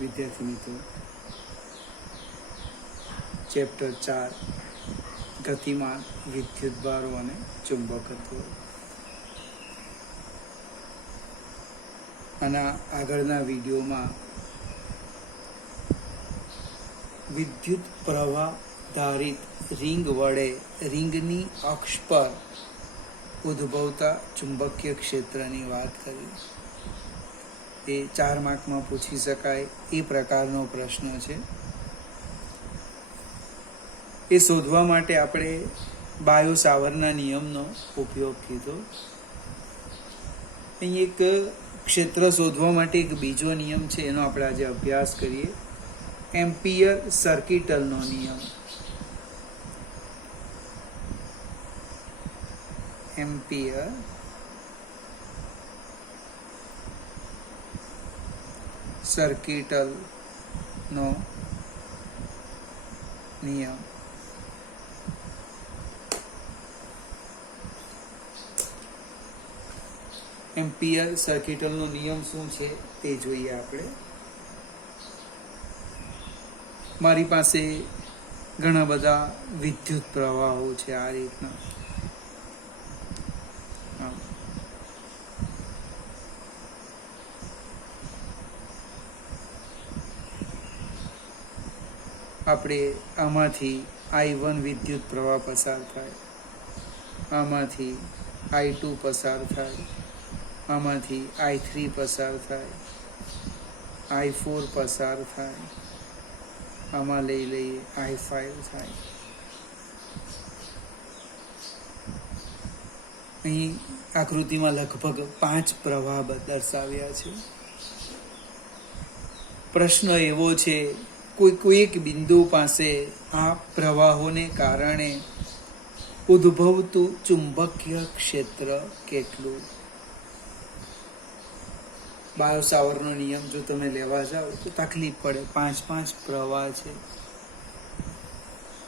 વિદ્યાર્થી મિત્રો, ચેપ્ટર 4 ગતિમાન વિદ્યુતભારો અને ચુંબકત્વ. આના આગળના વિડીયોમાં વિદ્યુત પ્રવાહ ધારિત રિંગ વડે રિંગની અક્ષ પર ઉદ્ભવતા ચુંબકીય ક્ષેત્રની વાત કરી. એ 4 માર્કમાં પૂછી શકાય એ પ્રકારનો પ્રશ્ન છે. એ શોધવા માટે આપણે બાયો સાવરના નિયમનો ઉપયોગ કીધો. અહીં એક ક્ષેત્ર શોધવા માટે એક બીજો નિયમ છે, એનો આપણે આજે અભ્યાસ કરીએ. એમ્પિયર સર્કિટલનો નિયમ. એમ્પિયર સર્કિટલનો નિયમ. એમ્પિયર સર્કિટલનો નિયમ શું છે તે જોઈએ આપણે. મારી પાસે ઘણા બધા વિદ્યુત પ્રવાહો છે આ રીતના. આપણે આમાંથી I1 વિદ્યુત પ્રવાહ પસાર થાય, આમાંથી I2 પસાર થાય, આમાંથી I3 પસાર થાય, I4 પસાર થાય, આમાં લઈ લઈએ I5 થાય. અહીં આકૃતિમાં લગભગ 5 પ્રવાહ દર્શાવ્યા છે. પ્રશ્ન એવો છે, કોઈ એક બિંદુ પાસે આ પ્રવાહોને કારણે ઉદ્ભવતું ચુંબકીય ક્ષેત્ર કેટલું? બાયો સાવરનો નિયમ જો તમે લેવા જાઓ તો તકલીફ પડે. 5 પ્રવાહ છે,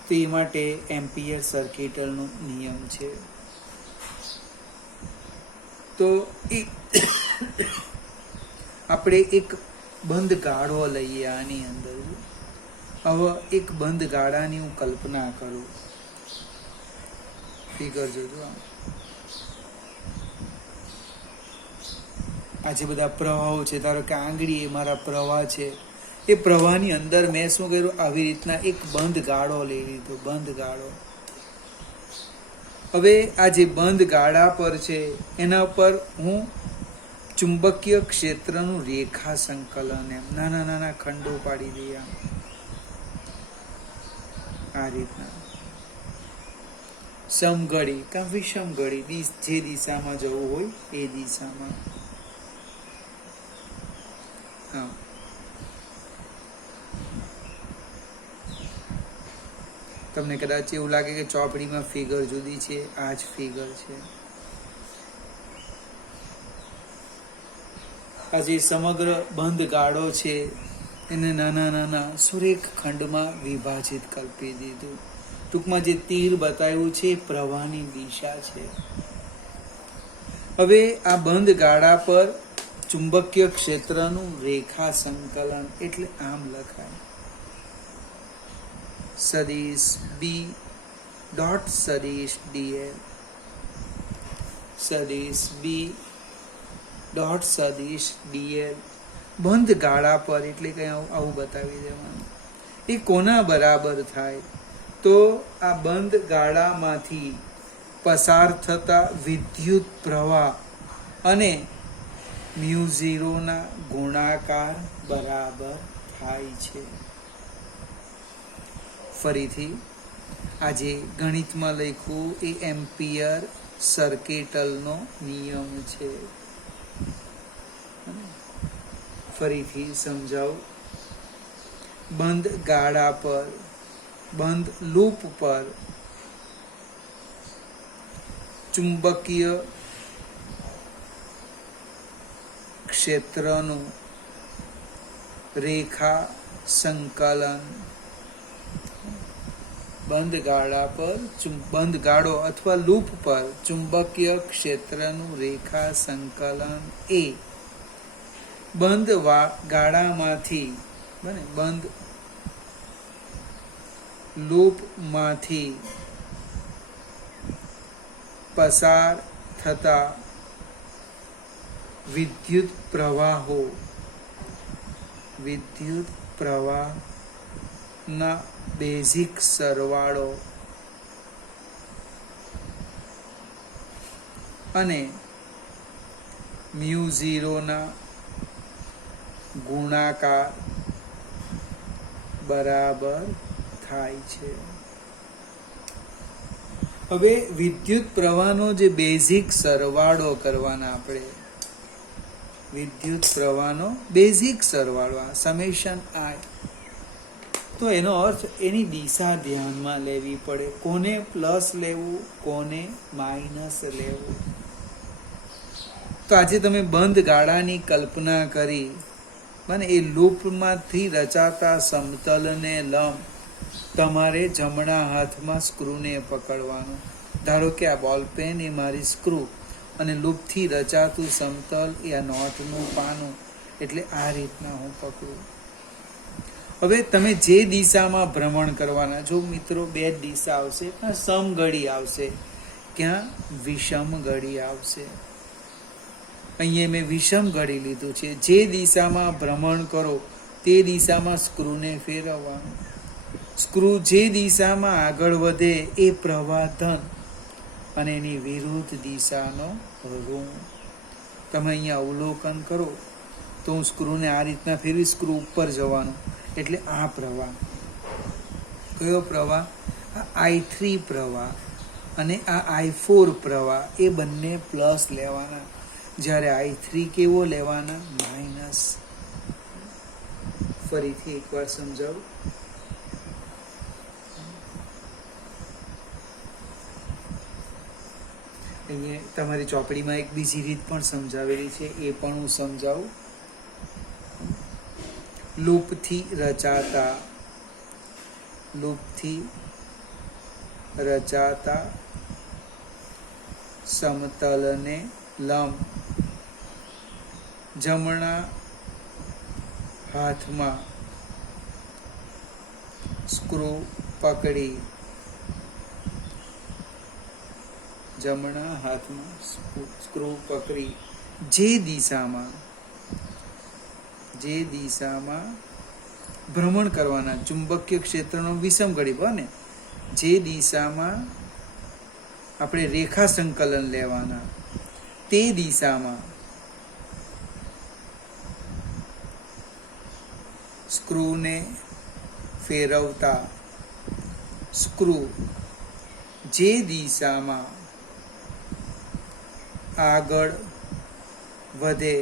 તો એ માટે એમ્પિયર સર્કિટલનો નિયમ છે. તો આપણે એક બંધ ગાળો લઈએ આની અંદર. હવે એક બંધ ગાળાની હું કલ્પના કરું. ફિગર જોજો. આ જે બધા પ્રવાહો છે, ધારો કે આંગળી એ મારા પ્રવાહ છે, એ પ્રવાહની અંદર મેં શું કર્યું, આવી રીતના એક બંધ ગાળો લઈ લીધો. બંધ ગાળો. હવે આ જે બંધ ગાળા પર છે એના પર હું ચુંબકીય ક્ષેત્રનું રેખા સંકલન એમ નાના નાના ખંડો પાડી દઈએ. આ રીતના સમઘડી કે વિષમઘડી, જે દિશામાં જવું હોય એ દિશામાં. તમને કદાચ એવું લાગે કે ચોપડીમાં ફિગર જુદી છે, આ જ ફિગર છે. આ જે સમગ્ર બંધ ગાળો છે એને નાના નાના સુરેખ ખંડમાં વિભાજિત કલ્પી દીધું. ટૂંકમાં જે તીર બતાવ્યું છે પ્રવાહની દિશા છે. હવે આ બંધ ગાળા પર ચુંબકીય ક્ષેત્રનું રેખા સંકલન એટલે આમ લખાય: સદિશ બી ડોટ સદિશ ડીએલ, સદિશ બી ડોટ સદિશ ડીએલ. બંધ ગાળા પર એટલે કે આવું બતાવી દેવાનું. એ કોના બરાબર થાય? તો આ બંધ ગાળામાંથી પસાર થતા વિદ્યુત પ્રવાહ અને μ0 ના ગુણાકાર બરાબર થાય છે. ફરીથી આજે ગણિતમાં લખ્યું એ એમ્પિયર સર્કિટલનો નિયમ છે. ફરીથી સમજાવું. બંધ ગાળા પર, બંધ લૂપ પર ચુંબકીય ક્ષેત્રનું રેખા સંકલન. બંધ ગાળા પર, બંધ ગાળો અથવા લૂપ પર ચુંબકીય ક્ષેત્રનું રેખા સંકલન એ બંધ ગાળામાંથી બને બંધ લૂપમાંથી પસાર થતા વિદ્યુત પ્રવાહના બેઝિક સરવાળો અને μ0 ના ગુણાકાર બરાબર થાય છે. હવે વિદ્યુત પ્રવાહનો જે બેઝિક સરવાળો કરવાના આપણે, વિદ્યુત પ્રવાહનો બેઝિક સરવાળો સમેશન આઈ, તો એનો અર્થ એની દિશા ધ્યાનમાં લેવી પડે. કોને પ્લસ લેવું, કોને માઇનસ લેવું. તો આજે તમે બંધ ગાળાની કલ્પના કરી, મને એ લૂપમાંથી રચાતા સમતલને લંબ તમારે જમણા હાથમાં સ્ક્રૂને પકડવાનું. ધારો કે આ બોલપેન એ મારી સ્ક્રૂ અને લૂપથી રચાતું સમતલ એ આ નોટનું પાનું, એટલે આ રીતના હું પકડું. હવે તમે જે દિશામાં ભ્રમણ કરવાના, જો મિત્રો બે જ દિશા આવશે, સમઘડી આવશે, ક્યાં વિષમ ઘડી આવશે. અહીંયા મેં વિષમ ઘડી લીધું છે. જે દિશામાં ભ્રમણ કરો તે દિશામાં સ્ક્રૂને ફેરવવાનું. સ્ક્રૂ જે દિશામાં આગળ વધે એ પ્રવાહ ધન અને એની વિરુદ્ધ દિશાનો ઋણ. તમે અહીંયા અવલોકન કરો તો હું સ્ક્રૂને આ રીતના ફેરવી, સ્ક્રૂ ઉપર જવાનું, એટલે આ પ્રવાહ. કયો પ્રવાહ? આ I3 પ્રવાહ અને આ I4 પ્રવાહ, એ બંને પ્લસ લેવાના. જ્યારે I3 કેવો લેવાના? માઇનસ. ફરીથી એકવાર સમજાવું. અહીંયા તમારી ચોપડીમાં એક બીજી રીત પણ સમજાવેલી છે, એ પણ હું સમજાવું. લૂપથી રચાતા સમતલને લંબ જમણા હાથમાં સ્ક્રૂ પકડી, જમણા હાથમાં સ્ક્રૂ પકડી જે દિશામાં ભ્રમણ કરવાના, ચુંબકીય ક્ષેત્રનો વિષમ ઘડી બને, જે દિશામાં આપણે રેખા સંકલન લેવાના તે દિશામાં સ્ક્રૂને ફેરવતા સ્ક્રૂ જે દિશામાં આગળ વધે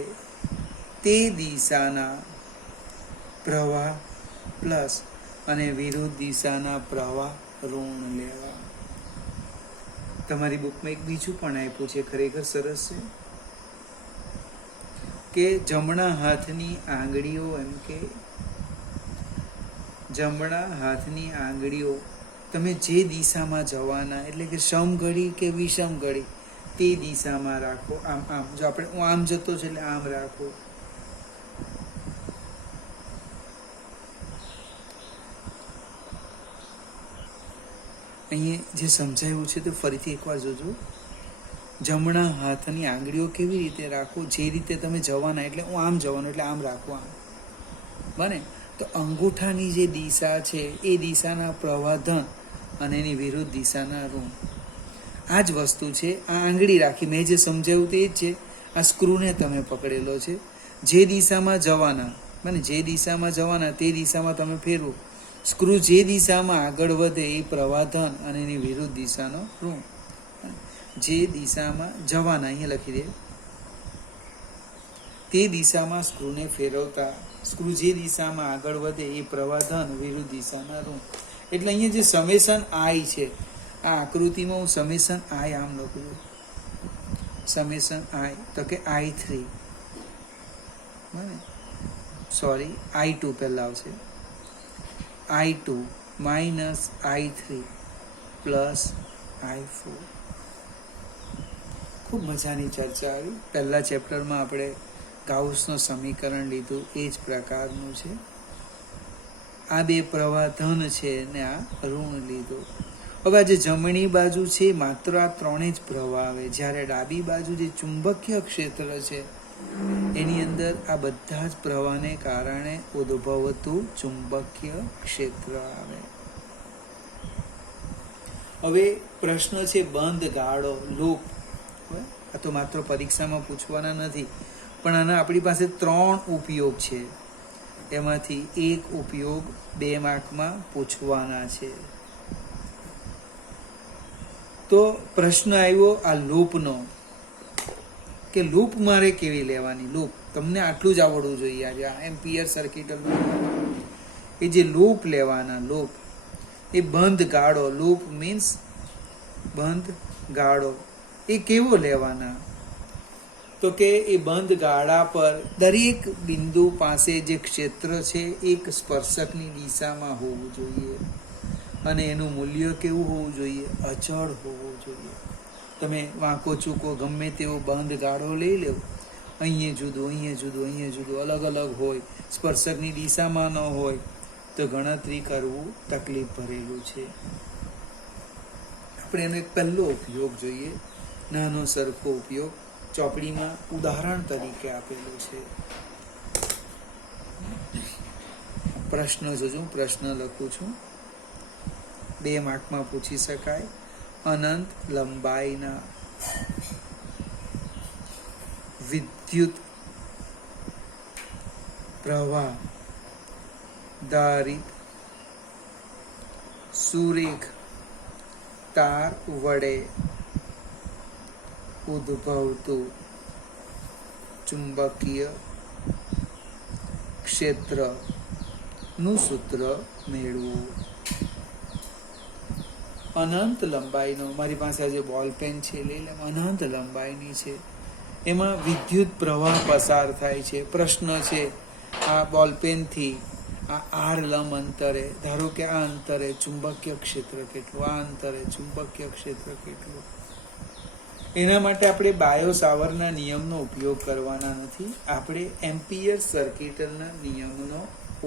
તે દિશાના પ્રવાહ પ્લસ અને વિરુદ્ધ દિશાના પ્રવાહ ઋણ લેવા. તમારી બુકમાં એક બીજું પણ આપ્યું છે, ખરેખર સરસ છે, કે જમણા હાથની આંગળીઓ, એમ કે જમણા હાથની આંગળીઓ તમે જે દિશામાં જવાના, એટલે કે સમઘડી કે વિષમ ઘડી, તે દિશામાં રાખો. આમ જો આપણે, હું આમ જતો છે એટલે આમ રાખો. અહીંયા જે સમજાયું છે તો ફરીથી એકવાર જોજો. જમણા હાથની આંગળીઓ કેવી રીતે રાખો? જે રીતે તમે જવાના, એટલે હું આમ જવાનું એટલે આમ રાખો, આમ બને. તો અંગૂઠાની જે દિશા છે એ દિશાના પ્રવાહ ધન અને એની વિરુદ્ધ દિશાના ઋણ. આ જ વસ્તુ છે. આ આંગળી રાખી, મેં જે સમજાવ્યું તે જ છે. આ સ્ક્રૂને તમે પકડેલો છે, જે દિશામાં જવાના, બને જે દિશામાં જવાના તે દિશામાં તમે ફેરવો. સ્ક્રૂ જે દિશામાં આગળ વધે એ પ્રવાહ ધન અને એની વિરુદ્ધ દિશાનો ઋણ. જે દિશામાં જવાના, અહીંયા લખી દે, તે દિશામાં સ્ક્રૂને ફેરવતા સ્ક્રૂ જે દિશામાં આગળ વધે એ પ્રવાહ ધન, વિરુદ્ધ દિશાના ઋણ. એટલે અહીંયા જે સમેશન આઈ છે, આ આકૃતિમાં હું સમેશન આઈ આમ લખું છું. સમેશન આઈ તો કે I3, સોરી I2 પહેલા આવશે. I2 minus I3 plus I4. ખૂબ મજાની ચર્ચા આવી. પહેલા ચેપ્ટરમાં આપણે ગાઉસનું સમીકરણ લીધું, એ જ પ્રકારનું છે. આ બે પ્રવાહ ધન છે ને આ ઋણ લીધો. હવે આ જે જમણી બાજુ છે માત્ર આ ત્રણે જ પ્રવાહ આવે, જ્યારે ડાબી બાજુ જે ચુંબકીય ક્ષેત્ર છે એની અંદર આ બધા જ પ્રવાહને કારણે ઉદ્ભવતું ચુંબકીય ક્ષેત્ર આવે. હવે પ્રશ્ન છે બંધ, ગાળો, લૂપ. આ તો માત્ર પરીક્ષામાં પૂછવાના નથી, પણ આના આપણી પાસે 3 ઉપયોગ છે. એમાંથી એક ઉપયોગ 2 માર્કમાં પૂછવાના છે. તો પ્રશ્ન આવ્યો આ લૂપનો, કે લૂપ મારે કેવી લેવાની. લૂપ તમને આટલું જ આવડવું જોઈએ. આજે આ એમ્પિયર સર્કિટ એ જે લૂપ લેવાના, લૂપ એ બંધ ગાળો, લૂપ મીન્સ બંધ ગાળો, એ કેવો લેવાના? તો કે એ બંધ ગાળા પર દરેક બિંદુ પાસે જે ક્ષેત્ર છે એક સ્પર્શકની દિશામાં હોવું જોઈએ, અને એનું મૂલ્ય કેવું હોવું જોઈએ? અચળ હોવું જોઈએ. તમે વાંકો ચૂકો ગમે તેવો બંધ ગાળો લઈ લો, અહીંયા જુદું, અહીંયા જુદું, અહીંયા જુદું, અલગ અલગ હોય, સ્પર્શકની દિશામાં ન હોય, તો ગણતરી કરવું તકલીફ ભરેલું છે. આપણે એનો એક પહેલો ઉપયોગ જોઈએ, નાનો સરખો ઉપયોગ. ચોપડીમાં ઉદાહરણ તરીકે આપેલું છે. પ્રશ્ન જોજો, પ્રશ્ન લખું છું, 2 માર્કમાં પૂછી શકાય. અનંત લંબાઈના વિદ્યુત પ્રવાહ ધારિત સુરેખ તાર વડે ઉદ્ભવતું ચુંબકીય ક્ષેત્રનું સૂત્ર મેળવું. અનંત લંબાઈનો, મારી પાસે આજે બોલ પેન છે, લઈ લે. અનંત લંબાઈની છે, એમાં વિદ્યુત પ્રવાહ પસાર થાય છે. પ્રશ્ન છે આ બોલપેનથી આ આર લંબ અંતરે, ધારો કે આ અંતરે ચુંબકીય ક્ષેત્ર કેટલું, આ અંતરે ચુંબકીય ક્ષેત્ર કેટલું. એના માટે આપણે બાયો સાવરના નિયમનો ઉપયોગ કરવાના નથી, આપણે એમ્પિયર સર્કિટના નિયમનો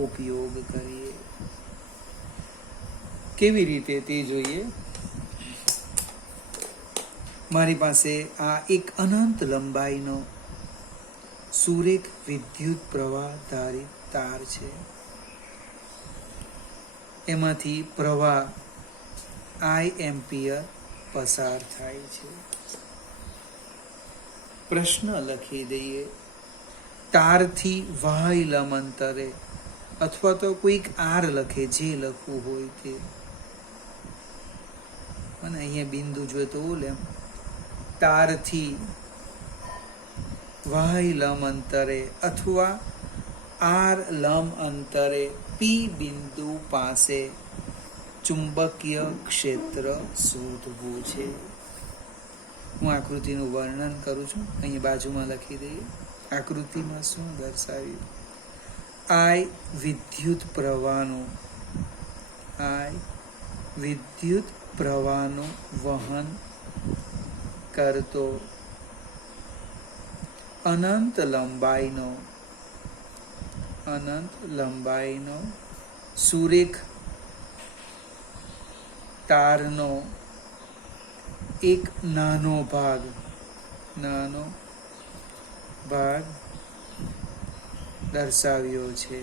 ઉપયોગ કરીએ. કેવી રીતે તે જોઈએ. મારી પાસે આ એક અનંત લંબાઈનો સુરેખ વિદ્યુત પ્રવાહ ધારિત તાર છે. એમાંથી પ્રવાહ I એમ્પિયર પસાર થાય છે. પ્રશ્ન લખી દઈએ. તારથી વાય લંબ અંતરે, અથવા તો કોઈક આર લખે, જે લખવું હોય તે. અને અહીંયા બિંદુ જોઈએ તો ઓલે તારથી વાય લંબ અંતરે અથવા આર લંબ અંતરે પી બિંદુ પાસે ચુંબકીય ક્ષેત્ર શોધવું છે. હું આકૃતિનું વર્ણન કરું છું, અહીંયા બાજુમાં લખી દઈએ. આકૃતિમાં શું દર્શાવ્યું? I વિદ્યુત પ્રવાહનું વહન કરતો અનંત લંબાઈનો સુરેખ તારનો એક નાનો ભાગ દર્શાવ્યો છે.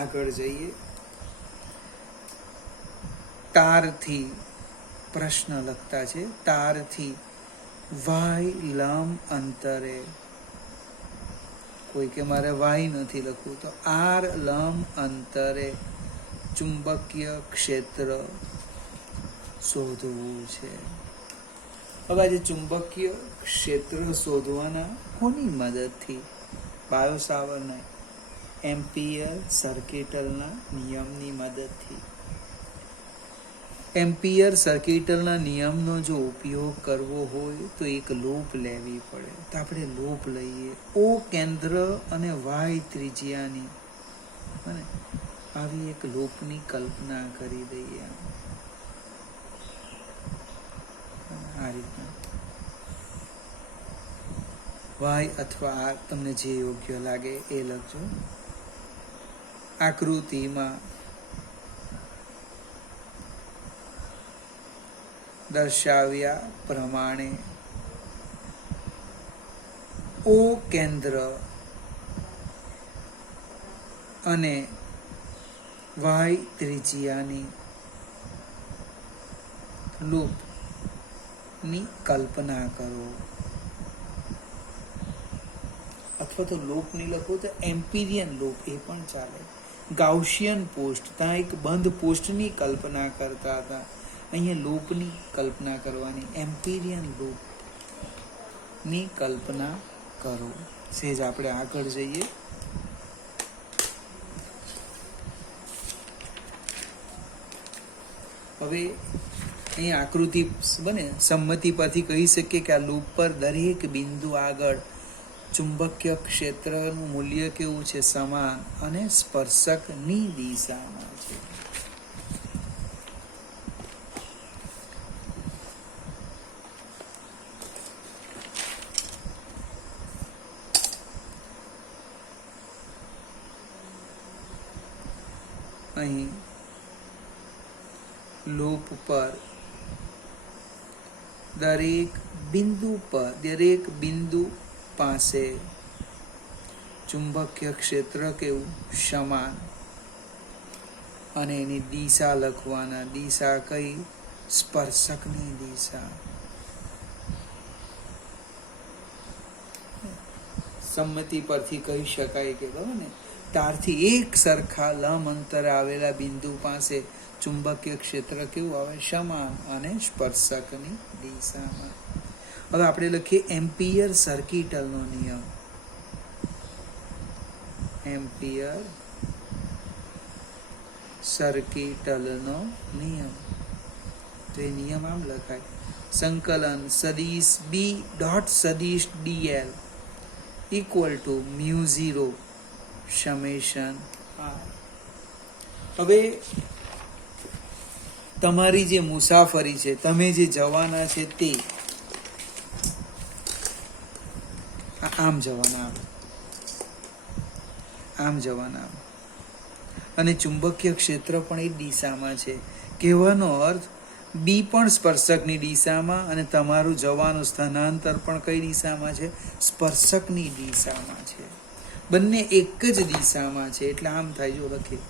આગળ જઈએ. તારથી, પ્રશ્ન લખતા છે, તારથી વાય લંબ અંતરે, કોઈ કે મારે વાય નથી લખવું, તો આર લંબ અંતરે ચુંબકીય ક્ષેત્ર શોધવું છે. હવે આજે ચુંબકીય ક્ષેત્ર શોધવાના કોની મદદથી? બાયો સાવરના એમ્પિયર સર્કિટલના નિયમની મદદથી. એમ્પિયર સર્કિટલના નિયમનો જો ઉપયોગ કરવો હોય તો એક લૂપ લેવી પડે. તો આપણે લૂપ લઈએ. ઓ કેન્દ્ર અને વાય ત્રિજ્યાની, અને આવી એક લૂપની કલ્પના કરી દઈએ. આ રીતના વાય અથવા આર, તમને જે યોગ્ય લાગે એ લખજો. આકૃતિમાં દર્શાવ્યા પ્રમાણે ઓ કેન્દ્ર અને વાય ત્રિજ્યાની લૂપની કલ્પના કરો. અથવા તો લૂપ નહીં લખો તો એમ્પિરિયન લૂપ એ પણ ચાલે. ગાઉસિયન પોસ્ટ, ત્યાં એક બંધ પોસ્ટની કલ્પના કરતા હતા, અહીંયા લૂપની કલ્પના કરવાની. એમ્પિરિયન લૂપની કલ્પના કરો. સેજ આપણે આગળ જઈએ. હવે અહીં આકૃતિ બને, સંમતિ પરથી કહી શકીએ કે આ લૂપ પર દરેક બિંદુ આગળ ચુંબકીય ક્ષેત્રનું મૂલ્ય કેવું છે? સમાન અને સ્પર્શકની દિશામાં છે. અહીં લૂપ પર દરેક બિંદુ પાસે ચુંબકીય ક્ષેત્ર કેવું? સમાન. અને એની દિશા લખવાના. દિશા કઈ? સ્પર્શકની દિશા. સંમતિ પરથી કહી શકાય કે બરાબર ને, તારથી એક સરખા લંબ અંતરે આવેલા બિંદુ પાસે ચુંબકીય ક્ષેત્ર કેવું આવે? સમાન અને સ્પર્શકની દિશામાં. હવે આપણે લખીએ એમ્પિયર સર્કિટલનો નિયમ. એમ્પિયર સર્કિટલનો નિયમ. તો એ નિયમ આમ લખાય: સંકલન સદિશ બી ડોટ સદિશ DL equal to μ0 summation R. હવે તમારી જે મુસાફરી છે, તમે જે જવાના છે તે આમ જવાના અને ચુંબકીય ક્ષેત્ર પણ એ દિશામાં છે. કહેવાનો અર્થ બી પણ સ્પર્શકની દિશામાં અને તમારું જવાનું સ્થાનાંતર પણ કઈ દિશામાં છે? સ્પર્શકની દિશામાં છે. બંને એક જ દિશામાં છે. એટલે આમ થાય, જો લખીએ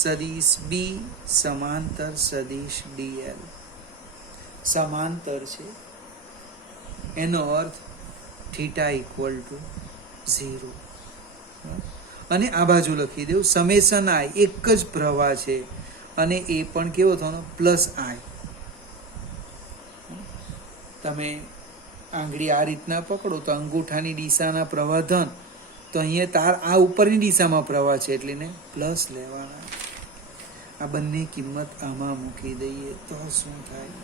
સદિશ બી સમાંતર સદિશ ડીએલ. સમાંતર છે એનો અર્થ થીટા ઇક્વલ ટુ 0. અને આ બાજુ લખી દઉં સમેશન આઈ, એક જ પ્રવાહ છે અને એ પણ કેવો થવાનો? પ્લસ આઈ. તમે આંગળી આ રીતના પકડો તો અંગૂઠાની દિશાના પ્રવાહ ધન, તો અહીંયા તાર આ ઉપરની દિશામાં પ્રવાહ છે એટલે એને પ્લસ લેવાના. આ બંને કિંમત આમાં મૂકી દઈએ તો શું થાય?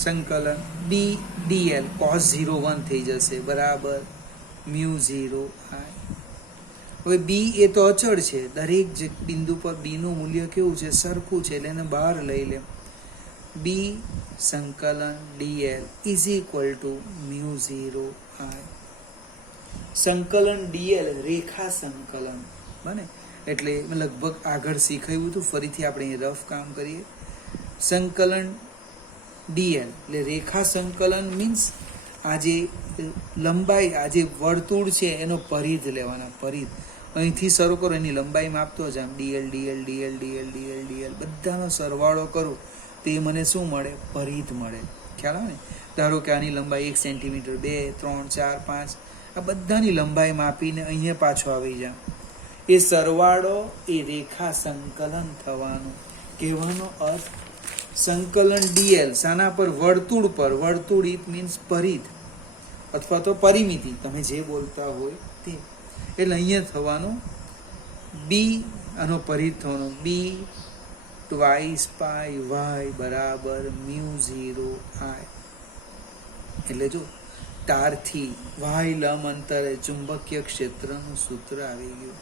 સંકલન ડી ડીએલ cos 0 1 થઈ જશે બરાબર μ0 i. હવે બી એ તો અચળ છે, દરેક બિંદુ પર બી નું મૂલ્ય કેવું છે? સરખું છે, એટલે એને બહાર લઈ લે. બી સંકલન DL is equal to μ0 i. સંકલન ડીએલ રેખા સંકલન બને, એટલે લગભગ આગળ શીખાયું હતું, ફરીથી આપણે રફ કામ કરીએ. સંકલન ડીએલ એટલે રેખા સંકલન મીન્સ આ જે લંબાઈ, આ જે વર્તુળ છે એનો પરિધ લેવાના. પરિધ અહીંથી શરૂ કરો, એની લંબાઈ માપતો જ આમ DL DL DL DL DL DL બધાનો સરવાળો કરું તે મને શું મળે? પરિધ મળે. ખ્યાલ આવે ને? ધારો કે આની લંબાઈ 1 સેન્ટીમીટર, 2, 3, 4, 5, આ બધાની લંબાઈ માપીને અહીંયા પાછો આવી જા. એ સરવાળો એ રેખા સંકલન થવાનું. કહેવાનો અર્થ સંકલન ડીએલ શાના પર? વર્તુળ પર. વર્તુળ ઇટ મીન્સ પરિધ અથવા તો પરિમિતિ, તમે જે બોલતા હોય તે. એટલે અહીંયા થવાનું બી, આનો પરિધ થવાનો બી ટ્વાઇસ પાઈ વાય બરાબર μ0 i. એટલે જો તારથી વાય લંબ અંતરે ચુંબકીય ક્ષેત્રનું સૂત્ર આવી ગયું.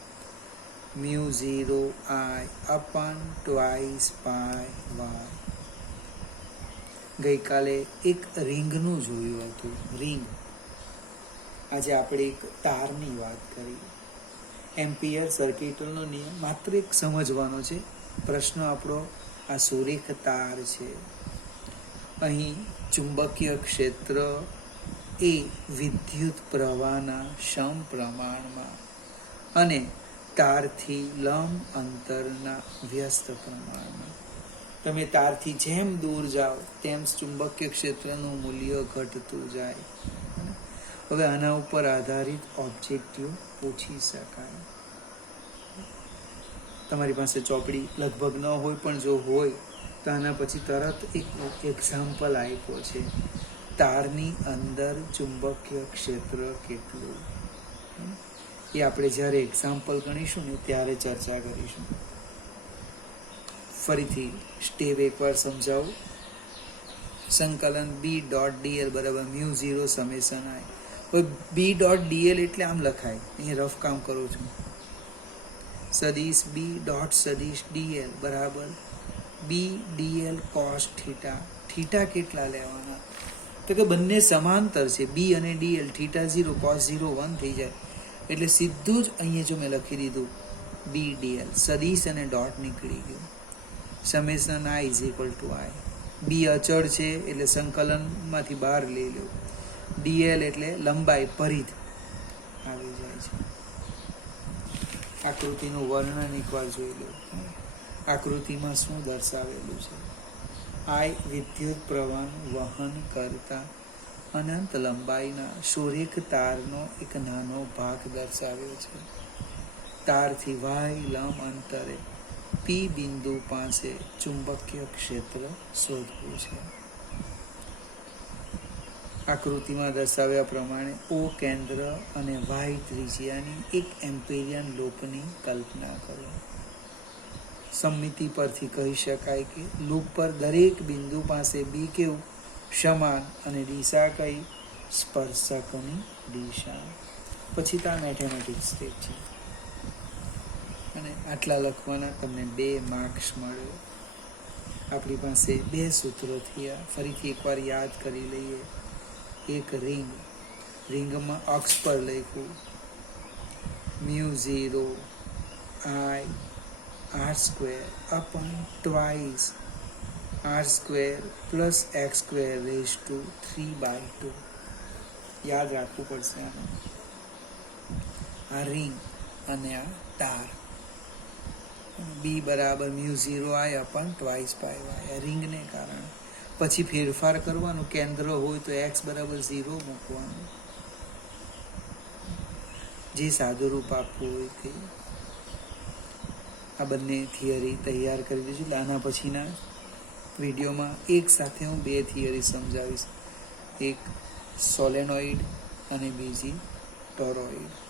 μ0 i અપન ટ્વાઇસ પાઈ વાય. ગઈકાલે એક રિંગનું જોયું હતું. રિંગ આજે આપણે એક તારની વાત કરી. એમ્પિયર સર્કિટનો નિયમ માત્ર એક સમજવાનો છે. પ્રશ્ન આપણો આ સુરેખ તાર છે. અહીં ચુંબકીય ક્ષેત્ર એ વિદ્યુત પ્રવાહના સમપ્રમાણમાં અને તારથી લંબ અંતરના વ્યસ્ત પ્રમાણમાં. તમે તારથી જેમ દૂર જાઓ તેમ ચુંબકીય ક્ષેત્રનું મૂલ્ય ઘટતું જાય. હવે આના ઉપર આધારિત ઓબ્જેક્ટિવ પૂછી શકાય. તમારી પાસે ચોપડી લગભગ ન હોય, પણ જો હોય તો આના પછી તરત એક એક્ઝામ્પલ આપ્યો છે. તારની અંદર ચુંબકીય ક્ષેત્ર કેટલું, એ આપણે જ્યારે એક્ઝામ્પલ ગણીશું ને ત્યારે ચર્ચા કરીશું. ફરીથી સ્ટેપ એકવાર સમજાવું. સંકલન B.dl બરાબર μ0 સમેશન I. હવે B.dl એટલે આમ લખાય, અહીં રફ કામ કરું છું. સદિશ B ડોટ સદિશ dl બરાબર B.dl cos થીટા. થીટા કેટલા લેવાના? તો કે બંને સમાંતર છે. B અને dl, થીટા 0 cos 0 1 થઈ જાય. એટલે સીધું જ અહીંયા જો મેં લખી દીધું B.dl, સદિશ અને ડોટ નીકળી ગયું. Summation I is equal two I. B અચળ છે એટલે સંકલનમાંથી બહાર લઈ લો. dl એટલે લંબાઈ, પરિઘ આવી જાય છે. આકૃતિનું વર્ણન એકવાર જોઈ લો. આકૃતિમાં શું દર્શાવેલું છે? I વિદ્યુત પ્રવાહનું વહન કરતા અનંત લંબાઈના સુરેખ તારનો એક નાનો ભાગ દર્શાવ્યો છે. તારથી y લંબ અંતરે P બિંદુ પાસે ચુંબકીય ક્ષેત્ર શોધવું છે. આકૃતિમાં દર્શાવ્યા પ્રમાણે O કેન્દ્ર અને y ત્રિજ્યાની એક એમ્પિરિયન લૂપની કલ્પના કરો. સમમિતિ પરથી કહી શકાય કે લૂપ પર દરેક બિંદુ પાસે B કેવું સમાન અને દિશા કઈ? સ્પર્શકની દિશા. પછી તો આ મેથેમેટિક્સ સ્ટેપ છે અને આટલા લખવાના તમને 2 માર્ક્સ મળે. આપણી પાસે 2 સૂત્રો થયા. ફરીથી એકવાર યાદ કરી લઈએ. એક રિંગમાં અક્ષ પર લખ્યું μ0 I r² upon twice r² plus x² raised to 3/2. યાદ રાખવું પડશે આને. આ રિંગ અને આ તાર. B બરાબર μ0 I upon twice pi y. આ રિંગને કારણે પછી ફેરફાર કરવાનું. કેન્દ્ર હોય તો x બરાબર 0 મૂકવાનું. જે સાદુરૂપ આપવું હોય તે. આ બંને થિયરી તૈયાર કરી દીધું. આના પછીના વિડીયોમાં એક સાથે હું 2 થિયરી સમજાવીશ. એક સોલેનોઇડ અને બીજી ટોરોઇડ.